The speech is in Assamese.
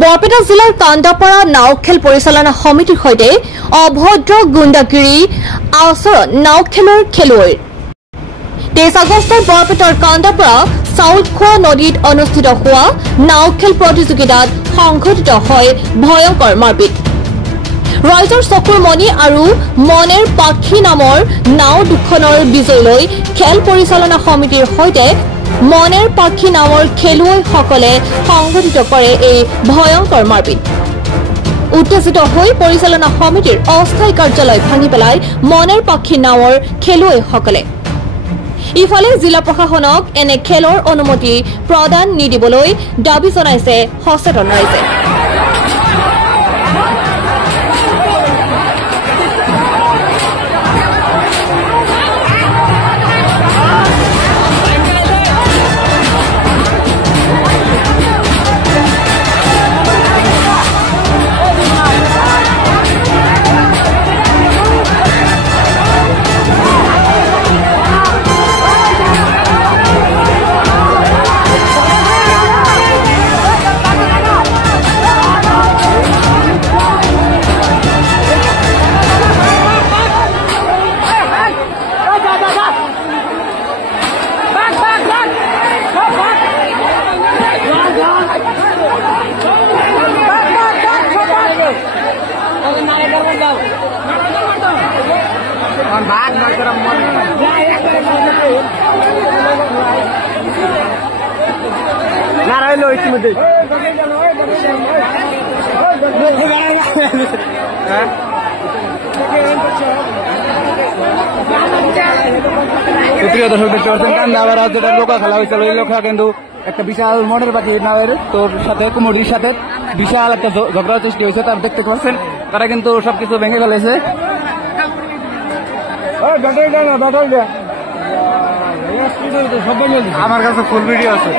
বৰপেটা জিলাৰ কান্দাপাৰা নাও খেল পৰিচালনা সমিতিৰ সৈতে অভদ্ৰ গুণ্ডাগিৰি আচৰণ নাও খেলৰ খেলুৱৈৰ 23 আগষ্টত বৰপেটাৰ কান্দাপাৰা চাউলখোৱা নদীত অনুষ্ঠিত হোৱা নাও খেল প্ৰতিযোগিতাত সংঘটিত হয় ভয়ংকৰ মাৰপিট। ৰাইজৰ চকুৰ মণি আৰু মনেৰ পাখি নামৰ নাও দুখনৰ বিজয়লৈ খেল পৰিচালনা সমিতিৰ সৈতে মনেৰ পাখি নামৰ খেলুৱৈসকলে সংঘটিত কৰে এই ভয়ংকৰ মাৰপিট। উত্তেজিত হৈ পৰিচালনা সমিতিৰ অস্থায়ী কাৰ্যালয় ভাঙি পেলাই মনেৰ পাখি নামৰ খেলুৱৈসকলে ইফালে জিলা প্ৰশাসনক এনে খেলৰ অনুমতি প্ৰদান নিদিবলৈ দাবী জনাইছে সচেতন ৰাইজে। প্রিয় দর্শক দেখতে পাচ্ছেন কান্দাপাড়া যেটা লোকা খেলা হয়েছিল এই লোকা কিন্তু একটা বিশাল মনের পাখি নামের তোর সাথে কুমুরির সাথে বিশাল একটা ঝগড়া সৃষ্টি হয়েছে। তার দেখতে পাচ্ছেন তারা কিন্তু সবকিছু ভেঙে ফেলেছে। আমার কাছে ফুল ভিডিও আছে।